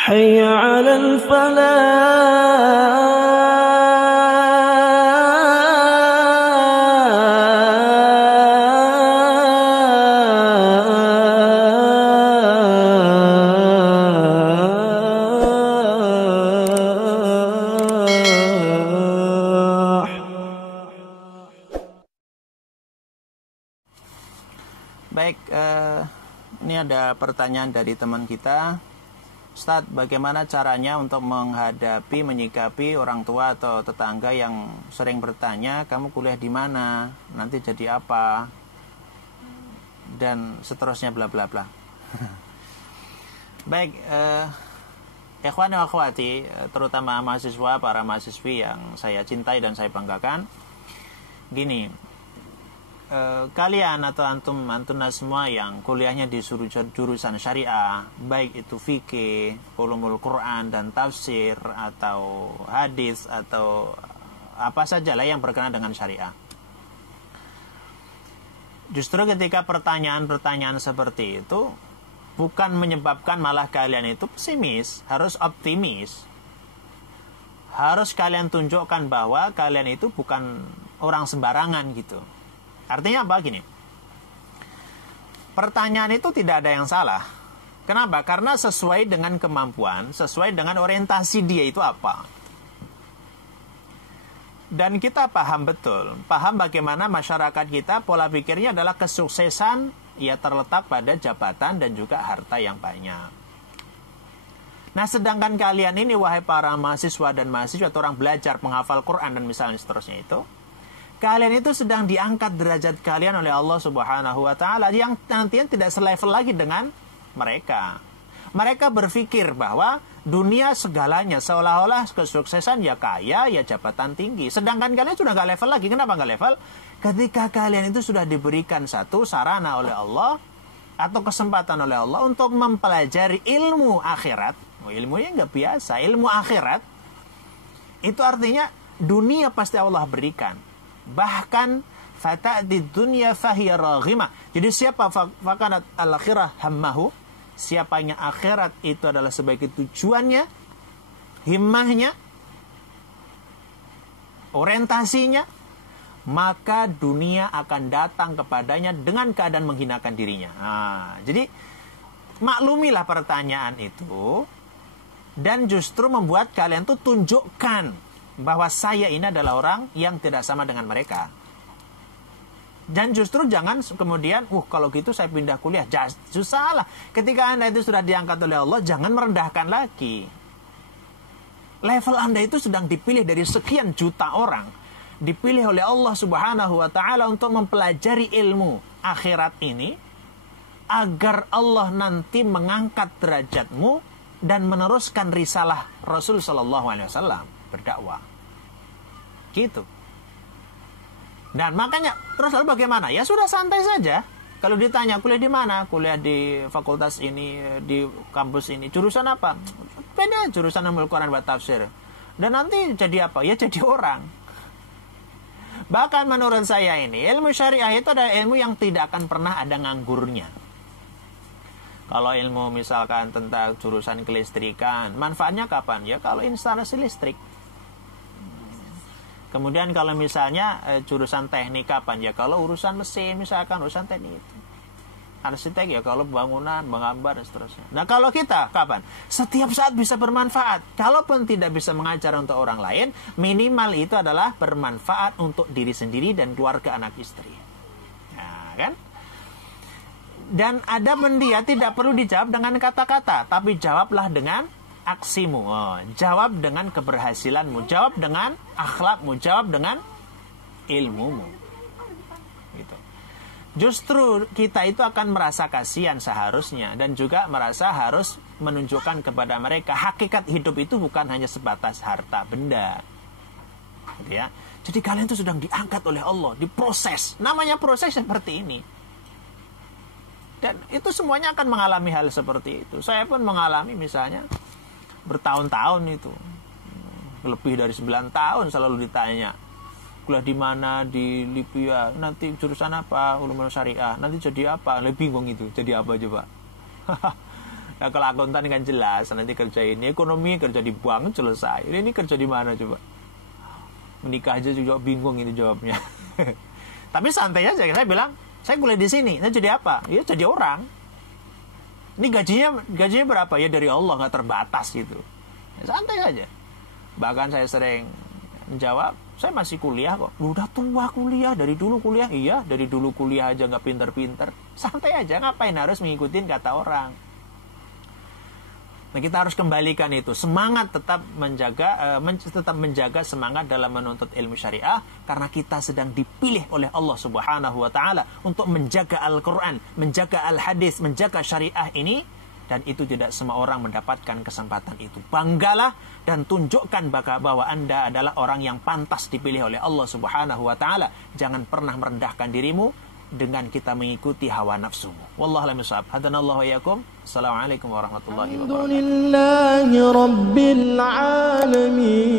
حي على الفلاح. Baik, ini ada pertanyaan dari teman kita. Ustadz, bagaimana caranya untuk menghadapi, menyikapi orang tua atau tetangga yang sering bertanya, kamu kuliah di mana, nanti jadi apa, dan seterusnya bla bla bla. Baik, ikhwan wa akhwati, terutama mahasiswa, para mahasiswi yang saya cintai dan saya banggakan. Gini, kalian atau antum semua yang kuliahnya di jurusan syariah, baik itu fikih, ulumul Quran dan tafsir, atau hadis, atau apa sajalah yang berkenaan dengan syariah. Justru ketika pertanyaan-pertanyaan seperti itu bukan menyebabkan malah kalian itu pesimis, harus optimis. Harus kalian tunjukkan bahwa kalian itu bukan orang sembarangan gitu. Artinya apa? Gini, pertanyaan itu tidak ada yang salah. Kenapa? Karena sesuai dengan kemampuan, sesuai dengan orientasi dia itu apa. Dan kita paham betul, paham bagaimana masyarakat kita, pola pikirnya adalah kesuksesan ya terletak pada jabatan dan juga harta yang banyak. Nah, sedangkan kalian ini, wahai para mahasiswa dan mahasiswa atau orang belajar menghafal Quran dan misalnya seterusnya itu, kalian itu sedang diangkat derajat kalian oleh Allah Subhanahu wa Ta'ala yang nantinya tidak selevel lagi dengan mereka. Mereka berpikir bahwa dunia segalanya, seolah-olah kesuksesan ya kaya, ya jabatan tinggi. Sedangkan kalian sudah gak level lagi. Kenapa gak level? Ketika kalian itu sudah diberikan satu sarana oleh Allah atau kesempatan oleh Allah untuk mempelajari ilmu akhirat. Ilmunya gak biasa, ilmu akhirat. Itu artinya dunia pasti Allah berikan. Bahkan fata'di dunya fahiya raghimah. Jadi siapa fakanat al-akhirah hammahu, siapanya akhirat itu adalah sebagai tujuannya, himmahnya, orientasinya, maka dunia akan datang kepadanya dengan keadaan menghinakan dirinya. Jadi maklumilah pertanyaan itu dan justru membuat kalian tuh tunjukkan bahwa saya ini adalah orang yang tidak sama dengan mereka. Dan justru jangan kemudian, kalau gitu saya pindah kuliah. Justru salah. Ketika Anda itu sudah diangkat oleh Allah, jangan merendahkan lagi. Level Anda itu sedang dipilih dari sekian juta orang. Dipilih oleh Allah Subhanahu wa Ta'ala untuk mempelajari ilmu akhirat ini, agar Allah nanti mengangkat derajatmu dan meneruskan risalah Rasul Sallallahu Alaihi Wasallam berdakwah. Gitu. Dan makanya terus lalu bagaimana? Ya sudah santai saja. Kalau ditanya kuliah di mana? Kuliah di fakultas ini, di kampus ini. Jurusan apa? Beda, jurusan ulumul Quran wa tafsir. Dan nanti jadi apa? Ya jadi orang. Bahkan menurut saya ini, ilmu syariah itu adalah ilmu yang tidak akan pernah ada nganggurnya. Kalau ilmu misalkan tentang jurusan kelistrikan, manfaatnya kapan? Ya kalau instalasi listrik. Kemudian kalau misalnya jurusan teknik kapan? Ya kalau urusan mesin, misalkan urusan teknik itu. Arsitek ya kalau bangunan, menggambar dan seterusnya. Nah kalau kita kapan? Setiap saat bisa bermanfaat. Kalaupun tidak bisa mengajar untuk orang lain, minimal itu adalah bermanfaat untuk diri sendiri dan keluarga anak istri. Nah kan? Dan ada dia tidak perlu dijawab dengan kata-kata, tapi jawablah dengan aksimu, jawab dengan keberhasilanmu, jawab dengan akhlakmu, jawab dengan ilmumu. Gitu. Justru kita itu akan merasa kasihan seharusnya dan juga merasa harus menunjukkan kepada mereka hakikat hidup itu bukan hanya sebatas harta benda. Gitu ya. Jadi kalian itu sedang diangkat oleh Allah, diproses. Namanya proses seperti ini. Dan itu semuanya akan mengalami hal seperti itu. Saya pun mengalami misalnya bertahun-tahun itu, lebih dari 9 tahun selalu ditanya kuliah di mana, di Libya, nanti jurusan apa, ulumul syariah, nanti jadi apa, lebih bingung itu, jadi apa coba. Nah, kalau akuntan kan jelas, nanti kerja ini ekonomi, kerja di bank selesai. Ini kerja di mana coba? Menikah aja juga bingung ini jawabnya. Tapi santai aja, saya bilang, saya kuliah di sini. Saya jadi apa? Ya jadi orang. Ini gajinya berapa? Ya dari Allah, nggak terbatas gitu. Ya, santai saja. Bahkan saya sering menjawab, saya masih kuliah kok. Udah tua kuliah, dari dulu kuliah. Iya, dari dulu kuliah aja nggak pinter-pinter. Santai aja, ngapain harus mengikutin kata orang? Nah, kita harus kembalikan itu. Semangat tetap menjaga semangat dalam menuntut ilmu syariah. Karena kita sedang dipilih oleh Allah Subhanahu wa ta'ala untuk menjaga Al-Quran, menjaga Al-Hadis, menjaga syariah ini. Dan itu tidak semua orang mendapatkan kesempatan itu. Banggalah dan tunjukkan bahwa Anda adalah orang yang pantas dipilih oleh Allah Subhanahu wa ta'ala. Jangan pernah merendahkan dirimu dengan kita mengikuti hawa nafsumu. Wallahu a'lam bishawab. Hadanallahu wa iyyakum. Assalamualaikum warahmatullahi wabarakatuh. Alhamdulillahi rabbil alamin.